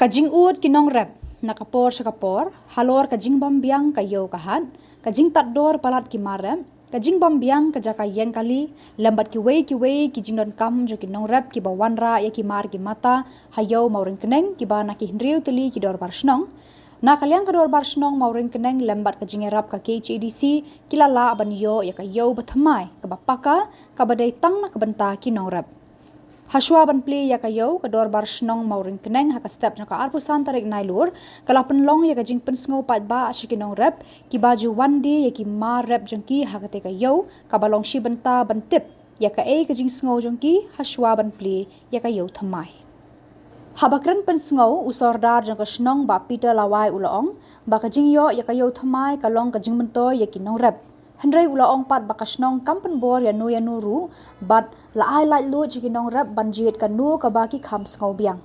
Kajing ut kinong rep nakapor sa kapor halor kajing bambiang kayo kahat kajing tatdor palat kimarem kajing bambiang kajaka yang kali lambat kiwei kijing don kam jo kinong rep ki bawanra ya kimar ki mata hayo mauring keneng ki ba naki hindriu teli ki dor barsnong na kaliang kedor barsnong mauring keneng lambat kajing rap ka KHADC kilala abanyo ya kayo bathamai kabapaka kabadai tang na kabenta kinong rep Haswa ban play ya kayo kador bar snong mauring keneng haka step jaka arpusan tarik nailur kala penlong ya kajing pensngo pat ba ashikinong rep ki baju wandi ya ki ma rep jengki haka te kayo kabalong shi benta ban tip ya ka e kajing sngo jengki haswa ban play ya kayo thamai Habakran pensngo usordar jangka snong ba Peter lawai ulaong ba kajing yo ya kayo thamai kalong kajing mento ya kinong rep Hendrai ulaong pat bakasnong kampen bor ya nuru bat laai lai lu jikinong rap banjit kanu kabaki khams ngobiang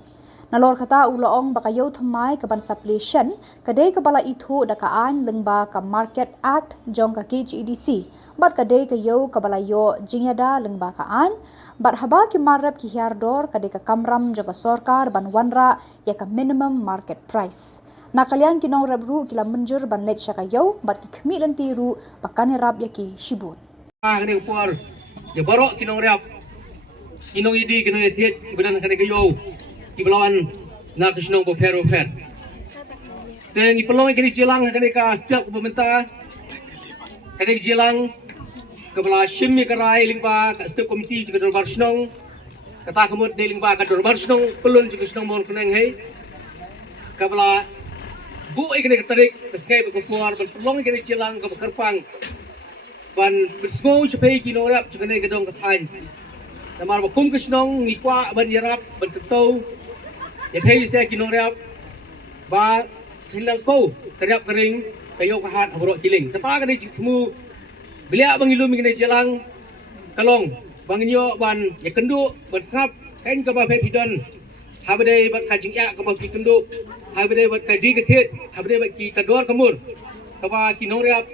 nalor kata ulaong bakayo thamai kaban suppletion kadai kabala itu dakaan lengba ka market act jong ka KHADC bat kadai kayo kabala yo jingyada lengba kaan bat haba ki marap ki hiardor kadai ka kamram jong ka sorkar ban wanra ya ka minimum market price Nakaliang kinong rabru kila menjur ban let syakayo bat ki khmi lan tiru bakane rab yaki shibut. Kene upor ya borok kinong rap kinong idi kinong etit kibadan kene kayo kibelawan na kisnong bo fer. Ten ipolong kene jelang kene ka setiap pemerintah kene jelang kebala shimmi karai lingba ka setiap komiti juga dorbar snong kata kemut de lingba ka dorbar snong pelun juga snong mon keneng hei kabala Bu ikene ketarik kesngai berkumpul berpelong ikene cilang ke bekerpang ban bersngau cepai kinorap cekene gedong ketain namar bakum kesnong ngikwa ban yarap ban ketau ya pei se kinorap ba hindang ko keriap kering kayo kahat abrok kiling kata kene temu belia bangilum ikene cilang kalong bangio ban ya kendu bersap kain ke ba pidon habade bat kajing ya ke ba kendu habade bat kadi ketit habade bat ki kador kamur kaba kinong riap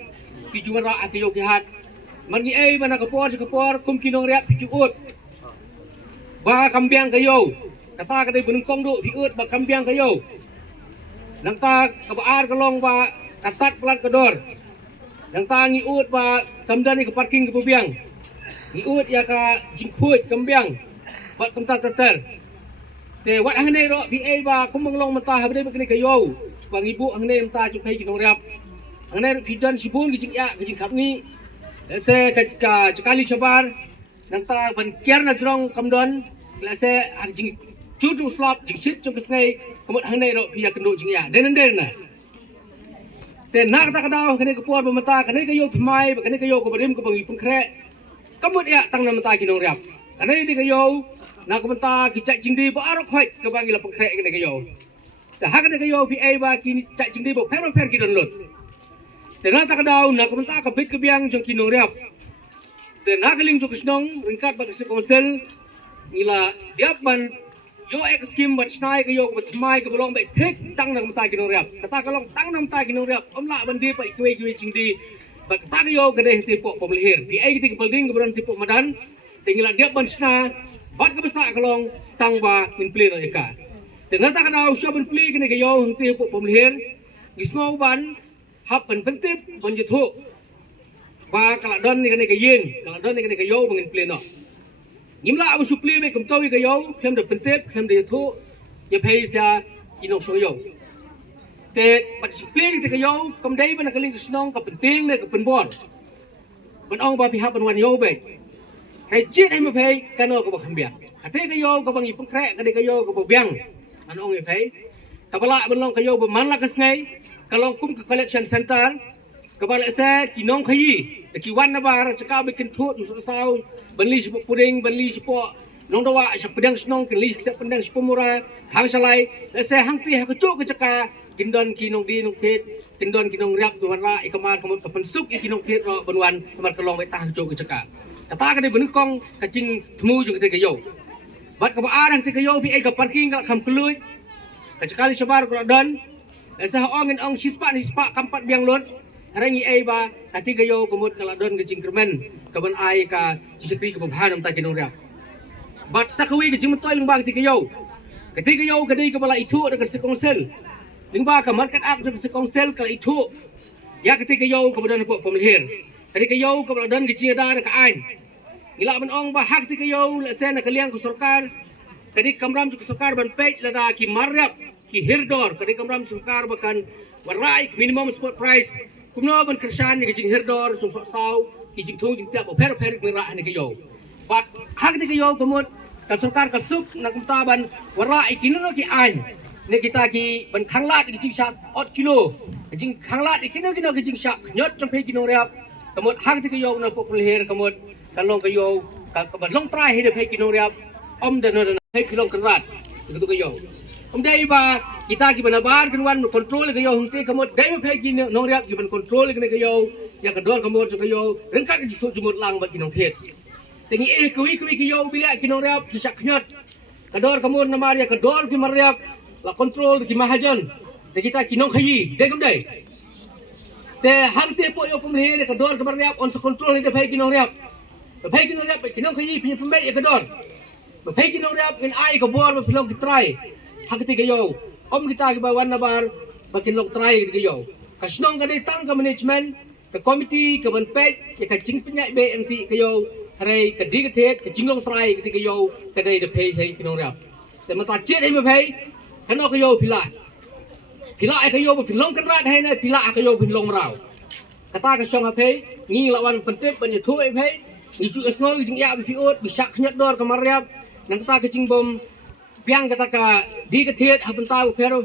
ki jumara akiyo ki hat mangi ai mana kapor kum kinong riap pi ut ba kambiang kayo kata kadai benungkong du pi ut ba kambiang kayo nangta kabaar kalong ba katat pelat kador nangta ngi ut ba kamdan ke parking ke bubiang ngi ut ya ka jingkut kambiang bat kamtar teter Te wat hangne ro bi ai ba kumonglong mata habde bakne kayo bang ibu hangne mata chukai kinong riap hangne pidan sibun gijing ya gijing kapni se ka chakali chabar nangta ban kiar na jrong kamdon se gijing chutu slop jingchit chung kesnai kamut hangne ro pia kendo jing ya den na te nak ta kadau kene kapor mata kene kayo thmai kene kayo ko barim ko bang ipung kre kamut ya tang na mata kinong riap kene di kayo nak benta kicak jingdi ba arok khoi ke bangi la pengkrek kene kayo ta hak kene kayo pi ai ba ki cak jingdi ba per ki don lot te na ta kadau nak benta ka bit ke biang jong kinong riap te na keling jo kisnong ringkat ba se konsel ngila diap ban yo ek skim ba snai kayo ba thmai ke bolong ba thek tang nang mata kinong riap kata kalong tang nang mata kinong riap omla ban di pa ikwe jingdi ba kata kayo gede tipo pemlihir pi ai ti building ke beran tipo madan te ngila diap ban sna Bat kebesak kalong stang ba min play no eka. Ternyata kana usah ben play kene kayo henti po pemlihir. Gismo ban hap ban pentip ban juthu. Ba kala don ni kene kayen, kala don ni kene kayo bangin play no. Ngimla abu supli be kum tawi kayo, klem de pentip, klem de juthu. Ya pay sia kinong soyo. Te bat supli kene kayo, kam dai ban kaling snong ka penting ne ka penbor. Ban ong ba pihak ban wan yo be. Kai jit ai ma phei kano ko ba khambia ate kayo ko bang ipung krek kade kayo ko biang anong ai phei kabala benlong kayo ba man la kasngai kalong kum ke collection center kabala se kinong khayi de ki wan na ba chaka bikin thut yu sau benli sipo puding benli sipo nong dawa sa pedang snong kenli sa pedang sipo mura hang salai se hang ti ha kecuk ke caka kindon kinong di nong thet kindon kinong riap tu ra ikamar kamut pensuk kinong thet ro benwan kamar kalong be tah kecuk ke caka kata kadai benukong kacing temu juga ketika yo bat ka baarang ketika yo bi ai ka parking kala kam kelui kacakali sabar kala don sa ongin ong sispa kampat biang lot rangi ai ba ketika yo kumut kala don kacing kermen kaban ai ka cikri ka babhan am ta kinong ria bat sakawi kacing metoy lembang ketika yo ketika yo kadai kepala itu dekat sekonsel lingba kamar kat ak dekat sekonsel kala itu ya ketika yo kemudian pok pemelihir ketika yo kemudian kecil ada dekat ain ila ban ong ba hak ketika yo la sen kalian ku sarkar kedik kamram ku sarkar ban pej lada ki maryap ki hirdor kedik kamram sarkar bakan warai minimum support price kumno ban kersan ni jing hirdor sung sau ki jing thung jing tiap per mira ni ke yo bat hak ketika yo kemud ka sarkar ka sup nak mutaban warai kinno ki ain ni kita ki ban khanglat ki jing sat 8 kilo jing khanglat kinno ki jing sat nyot trong pe kino riap kemud hak ketika yo na pok pelihir kemud kalong kayo kaban long try hede pe kino riap dan pe kilong kerat begitu kayo dai ba kita ki banabar kenwan control kayo hungti kamot dai pe kino nong riap ki ban control kayo ya kador kamot kayo rengkat ki jumur lang bat kinong thet tengi kui kayo bila kino riap kisak nyot kador kamot namar ya kador ki mariap la control ki mahajan de kita kinong khayi dai dai te hante po yo pemlih kador ki mariap on control hede pe kino riap Bapak kita lihat, kita kaya punya pembeli ya kedor. Bapak kita lihat, kita ay kabor, bapak kita try. Hak kita yo, kita kibawan na bar, bapak kita try kita yo. Kasunong kada tang ka management, ka committee, ka banpet, ka jing penyak be anti kayo, haray ka digatet, ka jinglong try kita yo, kada de pay hay kinong rap. Dan mata jet ay mapay, kano kayo pila. Pila ay kayo pilong kanrat hay na pila ay kayo pilong raw. Kata ka siyang hapay, ngi lawan pentip banyak tu ay pay. Isu esno jing ya biot bisak nyat dor kamariap nang kata kecing bom piang kata ka di kethet hapen tahu fer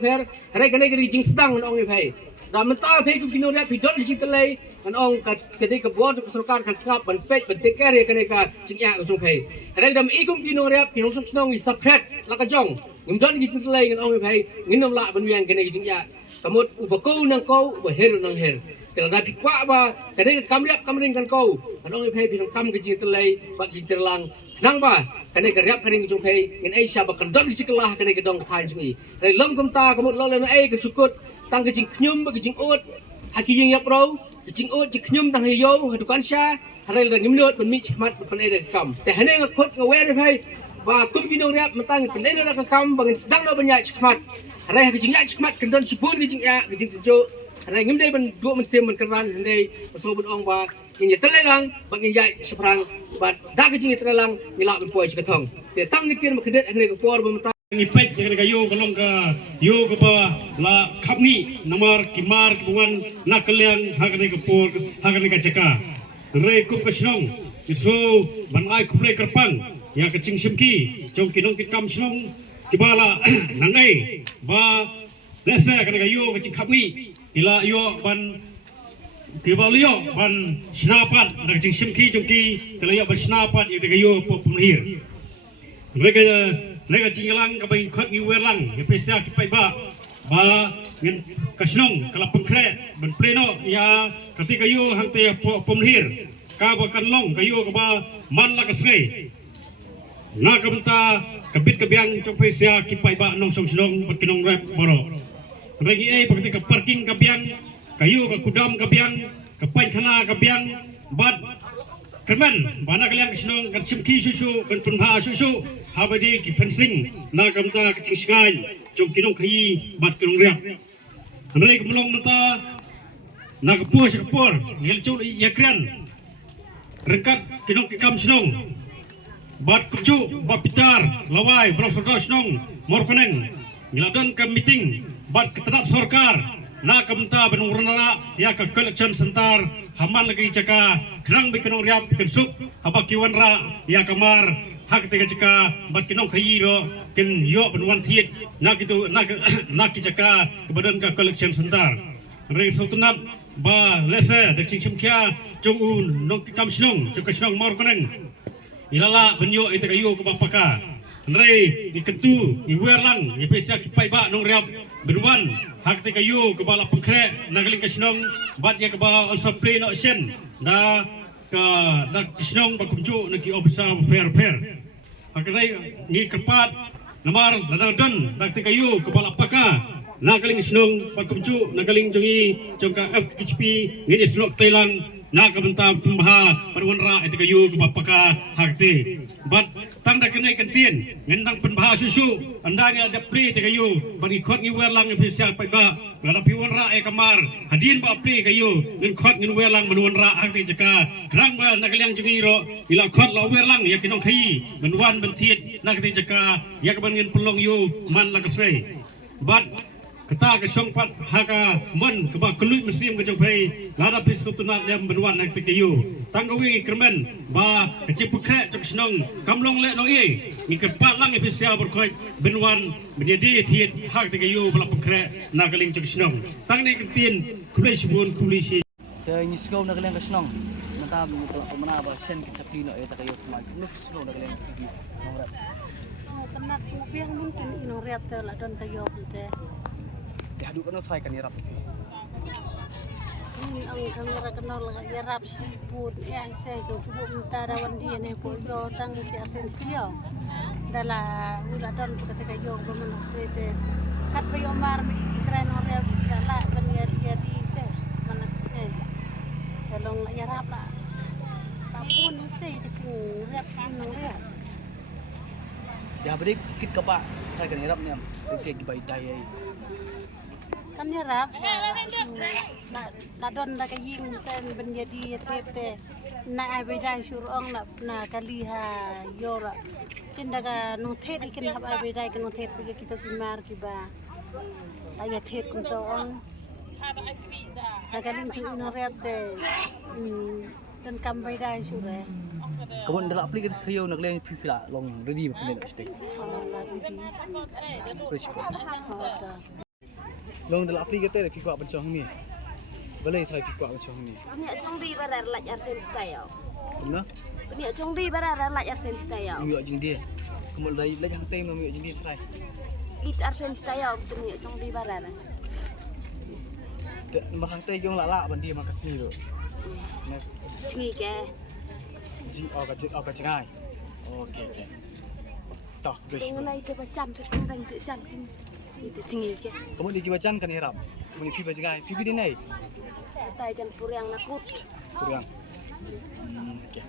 hare kene ke jing sedang ong ni phai da menta phai ku kino ria pidon di sitlei an ong ka kede ke bod ku sarkar kan sap ban pet ban teker ya kene ka jing ya ku phai hare dam ikum kino ria pinong sok snong i sapret la ka jong ngum don gi sitlei an ong ni phai nginom la ban wiang kene jing ya kamut ubako nang ko baher nang her kalau dah dikuat ba, kadang kamriap kamring kan kau, anong ipai pinong kam kecil terlai, bak kecil terlang, nang ba, kadang keriap kering jung pai, in Asia bakan don kecil kelah kadang kedong tain sungi, dari lom kumta kamut lol lem kesukut, tang kecil knyum bak kecil ut, haki yang yap row, kecil ut kecil knyum tang hiyo, hadukan sya, hari dah ngimnut benmit mat pen ada kam, teh hane ngakut ngawer ipai, ba kum kinong riap mentang pen ada nak kam, bangan sedang no banyak cemat, hari kecil yak cemat kendon sepun kecil ya kecil tujuh. Hari ngim day ban dua mesin ban keran day so ban ong ba in telelang bang in yai seprang ba da ke jing telelang mila ban poi cikatong te tang ni kin makedet hne ko por ba mata ni pek ke yo kalong ka yo ka ba la khapni namar kimar kuan nakaliang hagane ka por hagane ka caka re kup ka snong so ban ai kup le kerpang ya ka ching simki jong kinong ki kam snong kibala nangai ba lesa ka yo ka ching khapni ila yo ban kibalio ban snapat nak jing simki jongki kala yo ban snapat yo yo pemlihir mereka cinggalang kabai khot ngi werlang ya pesa ki pai ba ngin kasnong kala pengkret ban pleno ya ketika yo hang te pemlihir ka ba kanlong kayo ka ba man la kasngai na kabenta kabit kabiang jong pesa ki pai ba nong song snong pat kinong rap boro bagi pagti ka parking kabiang kayu ka kudam kabiang kapain khana kabiang bad kemen bana kalian kisnong kan simki susu kan punha susu habadi ki fencing na kamta kichiskai jong kinong kai bad kinong riak rei kumlong nata na kapur ngel chu yakran rengkat kinong kikam snong bad kucu bapitar lawai brok sodra snong morkaneng ngiladon ka meeting bat keterat sarkar na kamta benurana ya ka collection center haman lagi caka kerang bikinong riap bikin sup habakiwan ra ya kamar hak tega caka bat kinong khayiro kin yo benwan thiet na gitu na ki caka kebadan ka collection center reng sautunat ba lese de ching chimkia jong un nong kam snong jong snong mor koneng ilala benyo ite kayo ko bapaka Nrei ni kentu ni werlang ni pesa ki pai ba nong riap berwan hak te kayu ke bala pengkre nagaling kasnong bat ya ke ba on supply no sen da ka da kasnong ba kumcu na ki obsa fair hak ni kepat namar ladon hak te kayu ke bala paka nagaling kasnong ba kumcu nagaling jongi jongka FHP ni snok Thailand nak kebentar pembaha perwanra itu kayu kepapaka hakti but tang dah kena kantin ngendang pembaha susu andanya ada pri itu kayu bagi kot ni welang ofisial paiba ngada piwanra kamar hadin ba pri kayu ngen kot ngen welang menwanra hakti jaka rang ba nak liang jengiro ila kot la welang ya kinong khai menwan bentit nak ti jaka ya keban ngen pelong yu man la kesai but kata ke songpat haka mon keba kelut mesim ke jompai lada pis kutunat yang benwan nak tikayu tanggawi kermen ba kecipukhat cok senong kamlong le no e ni kepat lang efisia berkoi benwan menjadi tiet hak tikayu bala pekre nagaling cok senong tang ni kentin kulai sibun kulisi te ni skau nagaling ke senong mata mana ba sen ke sapi no e takayu mai nuk skau nagaling ke nongrat tenak supiang mungkin inoriat la don kayo te diaduk kan try kan irap ang kamera kenal yarap siput ya saya tu cuba minta dawan dia ni podo tang si arsencio dala udah don ketika yo bermanas te kat payo mar tren oriat dala benia dia di te mana te dalong yarap la tapun te kecing riap inoriat ya beri kit kapa try kan irap ni am te bai dai kan yarap la don da kaying ten benjadi tete na abeda surong na kaliha yora cinda ka no thet ikin hab abeda ka no thet pige kita kimar kiba aya thet kun to on na kaling tu no repte dan kambeda sure kebun dalam aplik kayu nak lain pipila long ready macam ni stay long dalam aplik kita kikwa bencong ni boleh saya kikwa bencong ni ni chong di barar la arsen style kena ni chong di barar la arsen style miyok jing dia kemudian dari lagi yang tem miyok jing dia try it arsen style tu ni chong di barar mahang teh jong lala ban dia makasih tu ngi ke jing ka jangai okey tak beres mulai ke bacam tu dang tu jam itu tinggi ke kemudian dikibacan kan hirap muni fi bajangai fi bidin ai tai jan puriang nakut kurang okey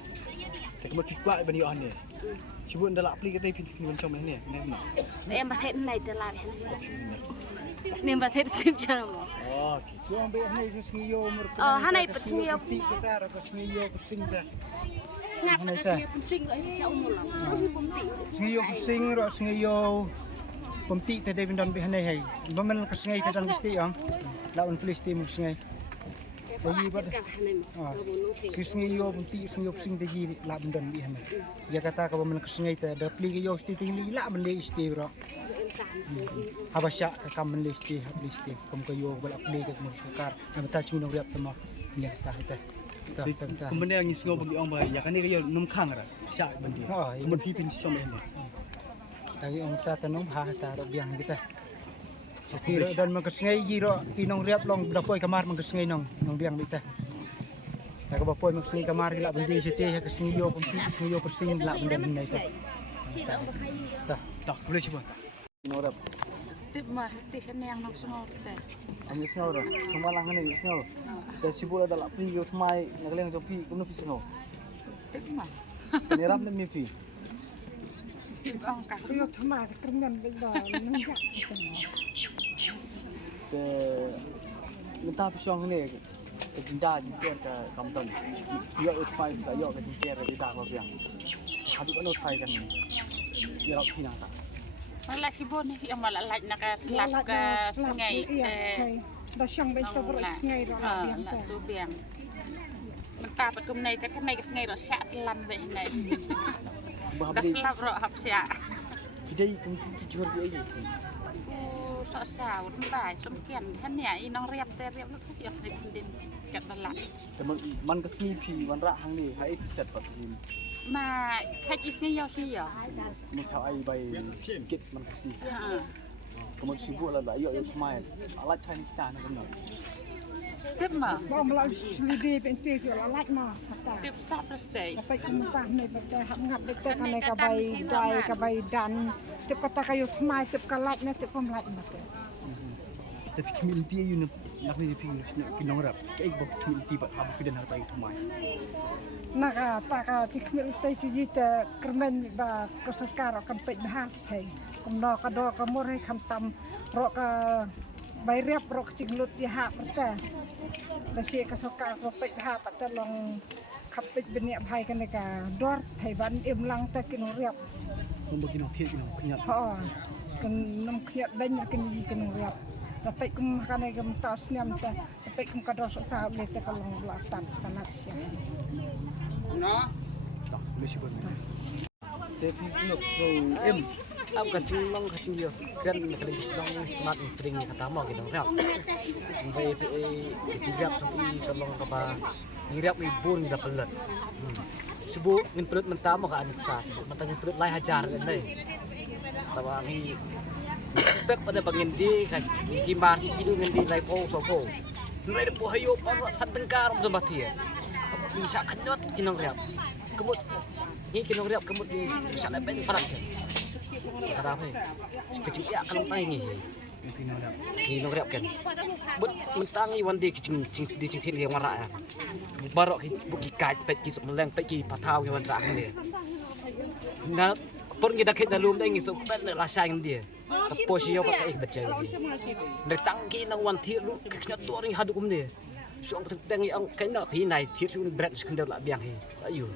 tak kemudian kikwa ban dia ni sebut dalam aplik kita pin bencong ni nak em bathet nai te la ni bathet tim jam okey so ambil ni sengiyo oh hanai petsingiyo kita ra sengiyo kusing dah ngap petsingiyo pusing lo ini sa umul sengiyo kusing ro sengiyo pemti tadi bindan bihanai hai bamen kesengai ta dan bisti ang laun tulis tim sengai bagi pada si sengiyo pemti sengiyo kusing tadi la bindan bihanai dia kata ka bamen kesengai ta da pli yo sti tingli la men le isti ro habasya ka kam men le isti hablisti kum kayo bal apli ka mo sukar na bata chung no riap tama ni ta ta kemudian yang singo bagi orang bayi ya kan ni kayo num khang ra syak ban dia kemudian pi pin som ni lagi orang ta tanong ha ta ro biang kita sekira dan mengkesengai giro kinong riap long dapoi kamar mengkesengai nong biang kita tak bapoi mengkesengai kamar la bendi sete ya kesengai yo pemti kesengai yo persing la benda ni ta tak boleh cuba tak norap tip mas ti senang nok semua kita ani singo ro semalang ni singo dan sibuk ada la pli yo thmai nak leng jo pi kuno pi singo tip mas ni rap ni pi tip ang ka yo thama kermen benda te minta pisong ni ke jinda jinter ke kamton yo utpai ka yo ke jinter di dak ba biang hadu kan utpai kan ni rap pi na ta Malah si Bon yang malah like nak selap ke sungai dah syang bento berat sungai ro biang lah subiang mentah petum nai ke nai ke sungai ro syak telan be nai dah selap ro hap syak idai kan jur bi ai sok saut bai sumkian kan ya inong riap te riap lu yok din kat balak man ke sni pi wan ra hang ni hai set pat ni ma khách isni yo si yo ni thau ai bai kit man ke sni kemudian sibuk lah yo yo thmai alat thai ni ta na kan tip ma mau melalui selidi bente yo lalat ma kata tip start prestay apa mentah ni betul hak ngat betul kan ka bai dai ka bai dan tip kata kayu thmai tip kalat ni tip pemlat mate tapi kami inti you nak ni ping kinong rap kai bok tu ti ba habu pidan harta itu mai Naka taka tikmil tay chujita kermen ba kesakar akan pej bahas hey kumno ka do ka mur hay kamtam ro ka bayrep ro cinglut ya ha perte basi kesakar ro pej bahas perte long kapej benia bhai kan ka dor bhai ban im lang ta kinu riap kum bagi nok khit kinong khnyat ho kan nam khiat ben kan kinu riap tapi kum kan ay gam taus nyam ta tapi kum ka do sa le ta kalong latan panas ya tak mesti bon saya pinuk so em Aku kacung long kacung yo kan kalau long smart string kata mau gitu rap. Sampai dirap sampai tolong apa dirap ibun dah pelet. Sebut ngin pelet mentah mau ka anu sa sebut mentah ngin pelet lai hajar kan deh. Tawa ni expect pada bagian di kimbar si hidu ngin di lai po so po. Nrai po hayo pa sat tengkar betul mati ya. Bisa kenyot kinong rap. Kemut ni kinong rap kemut ni bisa lai ben parak. Kadang-kadang kecil ya kalau tanya ni nong rap kan, but mentangi one day kecil di cing yang marah ya, barok buki kait pet kisuk meleng pet ki patau yang marah ni, na pun kita ket dalam dah ngisuk pet rasa yang dia, tapi siapa pakai baca ini, bertangki nang one tier lu kecil tu orang hadu dia, so tentang yang kena pinai tier su berat sekendar lah biang he, ayo,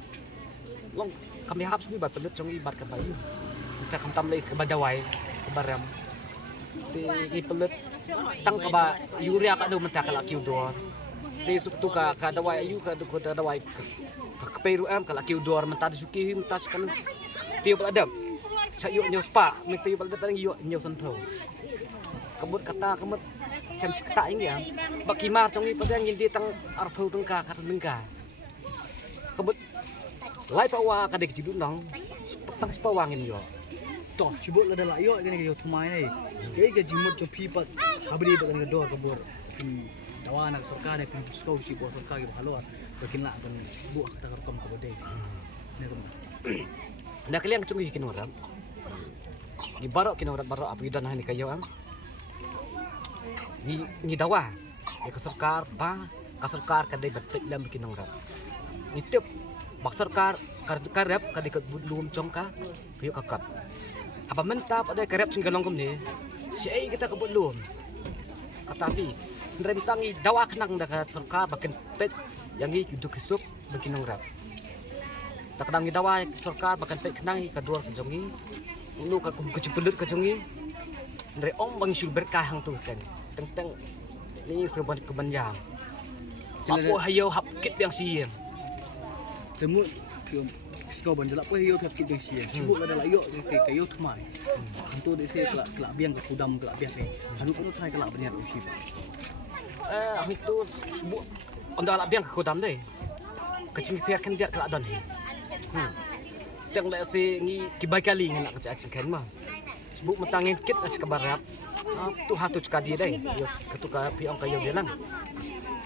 long kami habis ni bat pelut cong ibat kebayu. Kita kamtam lais ke badawai ke baram di pelut tang ke ba yuria ka do menta kala kiu dor di suk tu ka dawai ayu ka do dawai ke peru am kala kiu dor menta suki menta kan tiu badam sayu nyo spa menti badam tang yu nyo sentro kebut kata kemut sem kata ini ya bakimar cong i padang indi tang arpau tengka ka tengka kebut lai pawa ka dek jidun nang tang spawangin yo toh sibuk la dala yo kan yo thumai nei kai ke jimot jo phi pat habri ba kan dor ka bor dawana sarkar ne pin sko si bo sarkar ge bhalor bakin la kan bu ta kam ka bode ne rum na kalian cungi kin orang di barok kin orang barok apa idan hani kayo am ni dawa ke sarkar ba ka sarkar ka dai batik dam kin orang ni tip bak sarkar karep ka dikat budlum congka piyo kakap apa mentap ada karep singgalong kumni si ai kita ke budlum katapi rentangi dawa kenang dak sarkar bakin pet yang i duk sup bakin ngrap tak kadang dawa sarkar bakin pet kenang ka dua kejongi unu ka kejebelut kejongi ndre om bang sul berkah hang tu kan teng ni seban kebanjang aku hayo hap kit yang siem temu sko ban dala po hiyo phap kit si sibuk la dala yo ke kayo thmai antu de se kla biang ka kudam kla biang ke hanu ko trai kla baniat usi itu sibuk onda la biang ka kudam deh kecing pia kan dia kla don teng le se ngi kibai kali ngana ka acing mah sibuk metangin kit as ka barat tu hatu ka dia deh yo ketuka piang kayo dia lang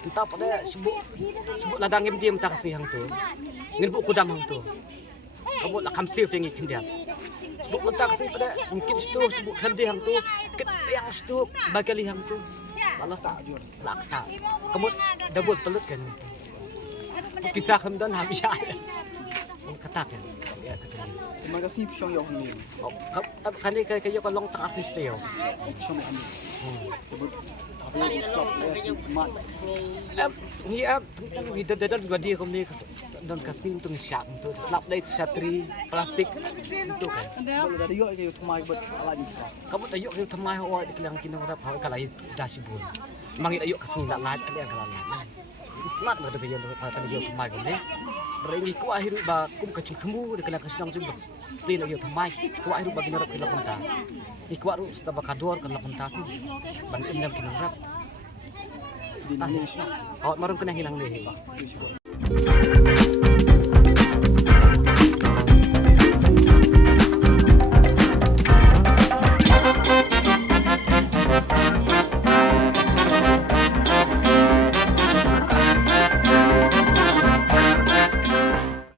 entah pada sibuk ladang diam tak sih hang tu ngin bu kudam hang tu kamu lah kamsif yang ikin dia sibuk mentak sih pada mungkin stu sibuk kandi hang tu ket yang stu bagali hang tu balas tak lakta kamu double pelut kan pisah kemudian habis ya ketak kan ya terima kasih pyong yo ni kan ni kayo ka long tak assist yo pyong ani ni tentang hidup dan dua dia kami dan kasih untuk syak untuk slap day satri plastik itu kan kalau dari yo ke thmai bet ala ni kamu tayo ke thamai ho di kelang kinong rap ho kalai dasibun mangi ayo kasih nak ngat kalian kalan smart ba de yo ta yo thamai ko ni rengi ku akhir ba kum kacing kemu di kelang kasih jumba plin yo thamai ku akhir ba kinong rap kila punta ni ku aru sta ba kador kan la punta ku ban indam kinong rap di Indonesia awak marun kena hilang deh, Pak.